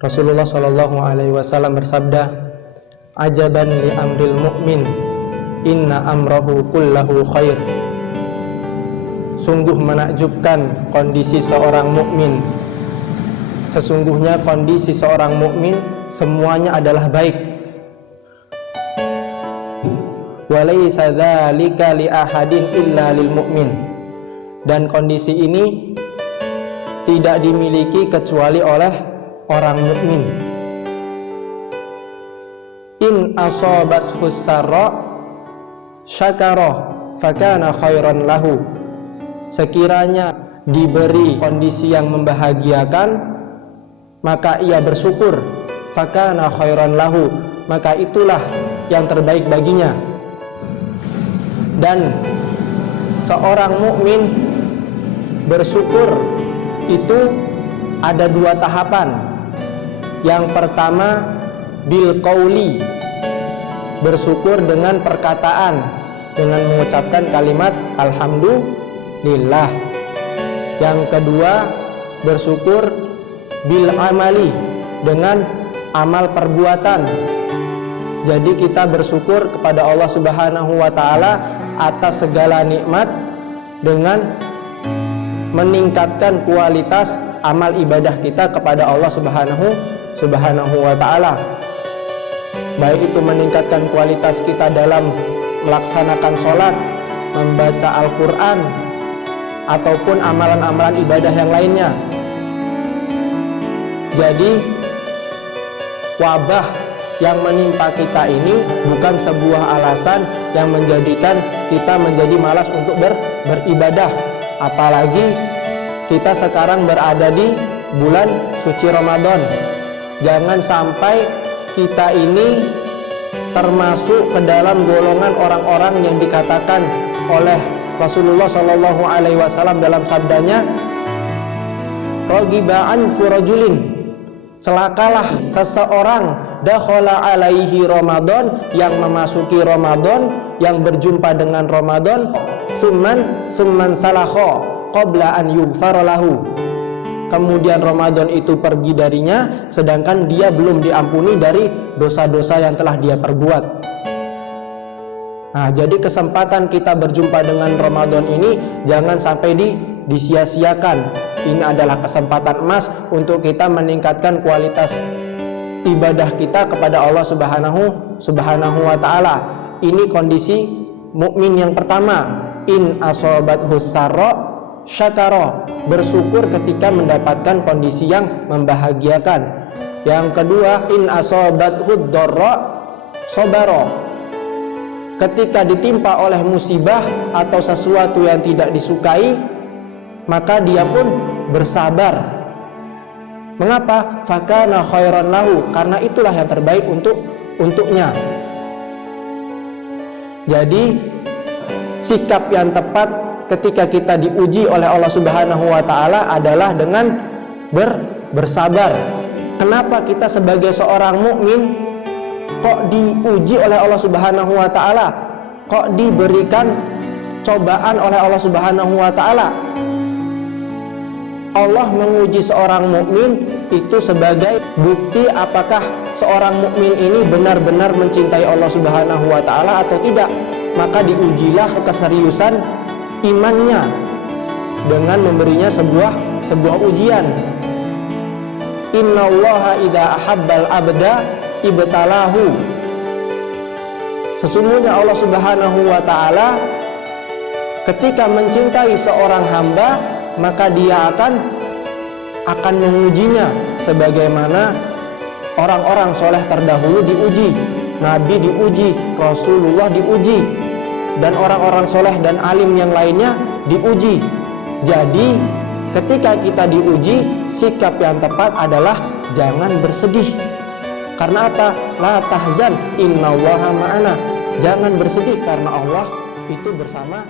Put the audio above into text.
Rasulullah Shallallahu Alaihi Wasallam bersabda, "Ajaban li amril mu'min, inna amrahu kullahu khair." Sungguh menakjubkan kondisi seorang mukmin. Sesungguhnya kondisi seorang mukmin semuanya adalah baik. Walaysa dzalika li ahadin illa lil mu'min. Dan kondisi ini tidak dimiliki kecuali oleh orang mukmin. In asabathu sarra syakara fakana khairan lahu. Sekiranya diberi kondisi yang membahagiakan, maka ia bersyukur, fakana khairan lahu, maka itulah yang terbaik baginya. Dan seorang mukmin bersyukur itu ada dua tahapan. Yang pertama, bil qauli, bersyukur dengan perkataan, dengan mengucapkan kalimat alhamdulillah. Yang kedua, bersyukur bil amali, dengan amal perbuatan. Jadi kita bersyukur kepada Allah Subhanahu wa taala atas segala nikmat dengan meningkatkan kualitas amal ibadah kita kepada Allah Subhanahu wa ta'ala. Baik itu meningkatkan kualitas kita dalam melaksanakan sholat, membaca Al-Quran, ataupun amalan-amalan ibadah yang lainnya. Jadi wabah yang menimpa kita ini bukan sebuah alasan yang menjadikan kita menjadi malas untuk beribadah. Apalagi kita sekarang berada di bulan suci Ramadan. Jangan sampai kita ini termasuk ke dalam golongan orang-orang yang dikatakan oleh Rasulullah Shallallahu Alaihi Wasallam dalam sabdanya, "Rogibaan furajulin." Celakalah seseorang dakhala alaihi Ramadan, yang memasuki Ramadan, yang berjumpa dengan Ramadan, summan salakho qabla an yughfara lahu. Kemudian Ramadan itu pergi darinya, sedangkan dia belum diampuni dari dosa-dosa yang telah dia perbuat. Nah, jadi kesempatan kita berjumpa dengan Ramadan ini jangan sampai disia-siakan. Ini adalah kesempatan emas untuk kita meningkatkan kualitas ibadah kita kepada Allah Subhanahu wa taala. Ini kondisi mukmin yang pertama. In asobathu sarra syakara, bersyukur ketika mendapatkan kondisi yang membahagiakan. Yang kedua, in asobathu dharra sabara, ketika ditimpa oleh musibah atau sesuatu yang tidak disukai, maka dia pun bersabar. Mengapa? Fakana khairan lahu, karena itulah yang terbaik untuknya. Jadi sikap yang tepat ketika kita diuji oleh Allah Subhanahu wa taala adalah dengan bersabar. Kenapa kita sebagai seorang mukmin kok diuji oleh Allah Subhanahu wa taala? Kok diberikan cobaan oleh Allah Subhanahu wa taala? Allah menguji seorang mukmin itu sebagai bukti apakah seorang mukmin ini benar-benar mencintai Allah Subhanahu wa taala atau tidak. Maka diujilah keseriusan imannya dengan memberinya sebuah ujian. Innallaha idza ahabbal abda ibtalahu. Sesungguhnya Allah Subhanahu wa taala ketika mencintai seorang hamba, maka dia akan mengujinya sebagaimana orang-orang soleh terdahulu diuji. Nabi diuji, Rasulullah diuji, dan orang-orang soleh dan alim yang lainnya diuji. Jadi ketika kita diuji, sikap yang tepat adalah jangan bersedih. Karena apa? La tahzan, innallaha ma'ana. Jangan bersedih karena Allah itu bersama